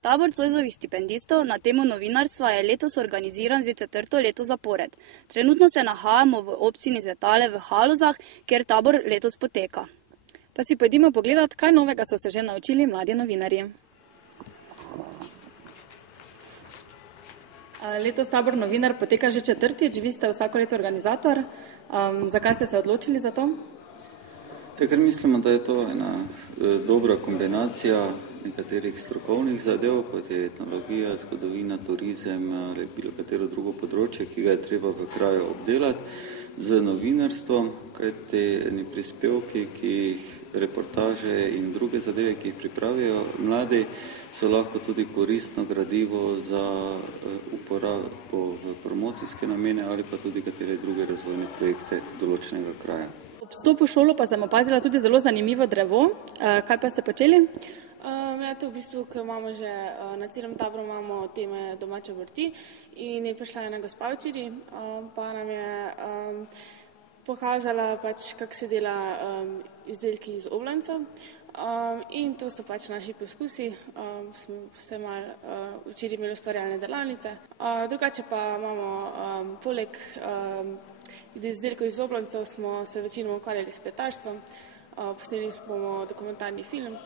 Tabor Zoisovih štipendistov na temo novinarstva je letos organiziran že 4. leto zapored. Trenutno se nahajamo v občini Žetale v Halozah, kjer tabor letos poteka. Pa si pojdimo pogledat, kaj novega so se že naučili mladi novinarji. Letos tabor novinar poteka že 4. Vi ste vsako leto organizator. Zakaj ste se odločili za to? Ker mislimo, da je to ena dobra kombinacija nekaterih strokovnih zadev, kot je etnologija, zgodovina, turizem ali bilo katero drugo področje, ki ga je treba v kraju obdelati, z novinarstvom, kaj te prispevki, ki jih reportaže in druge zadeve, ki jih pripravijo mladi, so lahko tudi koristno gradivo za uporabo v promocijske namene ali pa tudi katere druge razvojne projekte določenega kraja. Ob vstopu v šolo pa sem opazila tudi zelo zanimivo drevo. Kaj pa ste počeli? To v bistvu, ker imamo že na celem taboru imamo teme domače vrti in je prišla ena gospa včeraj, pa nam je pokazala kako se dela izdelki iz oblancev in to so naši poskusi, smo vse malo včeraj imeli ustvarjalne delavnice. Drugače pa imamo poleg izdelkov iz oblancev smo se večinoma ukvarjali s petarstvom, posneli smo dokumentarni film,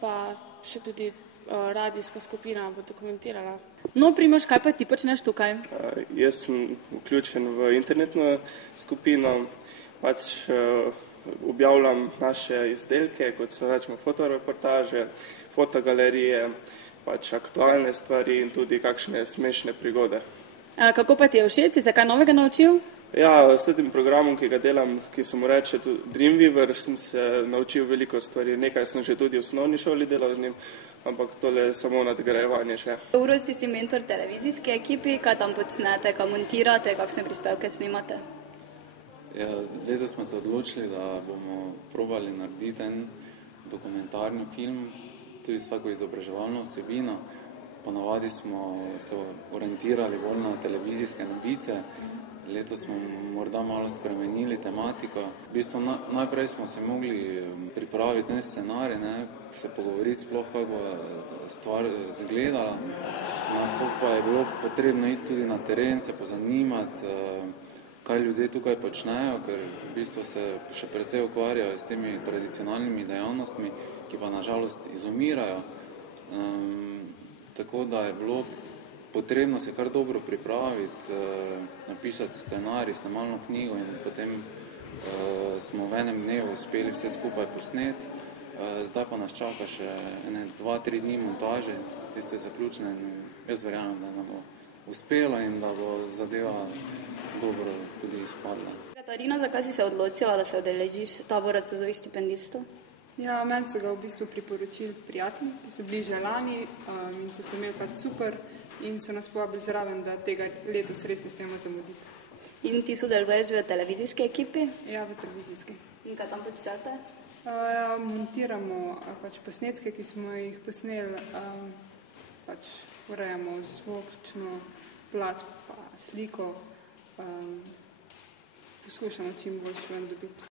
pa še tudi radijska skupina bo dokumentirala. No, Primož, kaj pa ti počneš tukaj? Jaz sem vključen v internetno skupino, objavljam naše izdelke, kot so rečemo fotoreportaže, fotogalerije, aktualne stvari in tudi kakšne smešne prigode. Kako pa ti je všeč, si se kaj novega naučil? Ja, s tem programom, ki ga delam, ki se mu reče Dreamweaver, sem se naučil veliko stvari. Nekaj sem že tudi v osnovni šoli delal z njim, ampak tole je samo nadgrajevanje še. Uroš, ti si mentor televizijske ekipi, kaj tam počnete, kaj montirate, kakšne prispevke snimate? Letos smo se odločili, da bomo probali narediti en dokumentarni film, tudi s tako izobraževalno vsebino. Ponavadi smo se orientirali bolj na televizijske novice. Letos smo morda malo spremenili tematiko. V bistvu najprej smo si mogli pripraviti scenarij, se pogovoriti sploh, kako bo stvar izgledala. Na to pa je bilo potrebno iti tudi na teren, se pozanimati, kaj ljudje tukaj počnejo, ker v bistvu se še precej ukvarjajo s temi tradicionalnimi dejavnostmi, ki pa nažalost izumirajo. Tako da je bilo potrebno se kar dobro pripraviti, napisati scenarij, snemalno knjigo in potem smo v enem dnevu uspeli vse skupaj posneti. Zdaj pa nas čaka še 2-3 dni montaže, tiste zaključne. Jaz verjamem, da nam bo uspelo in da bo zadeva dobro tudi izpadla. Katarina, zakaj si se odločila, da se udeležiš tabora Zoisovih štipendistov? Ja, meni so ga v bistvu priporočili prijatelji, ki so bili že lani in so se imeli super in so nas povabili zraven, da tega letos res ne smemo zamuditi. In ti sodeluješ v televizijski ekipi? Ja, v televizijski. In kaj tam počnete? Montiramo posnetke, ki smo jih posneli, urejamo zvočno plat pa sliko, poskušamo čim boljš ven dobiti.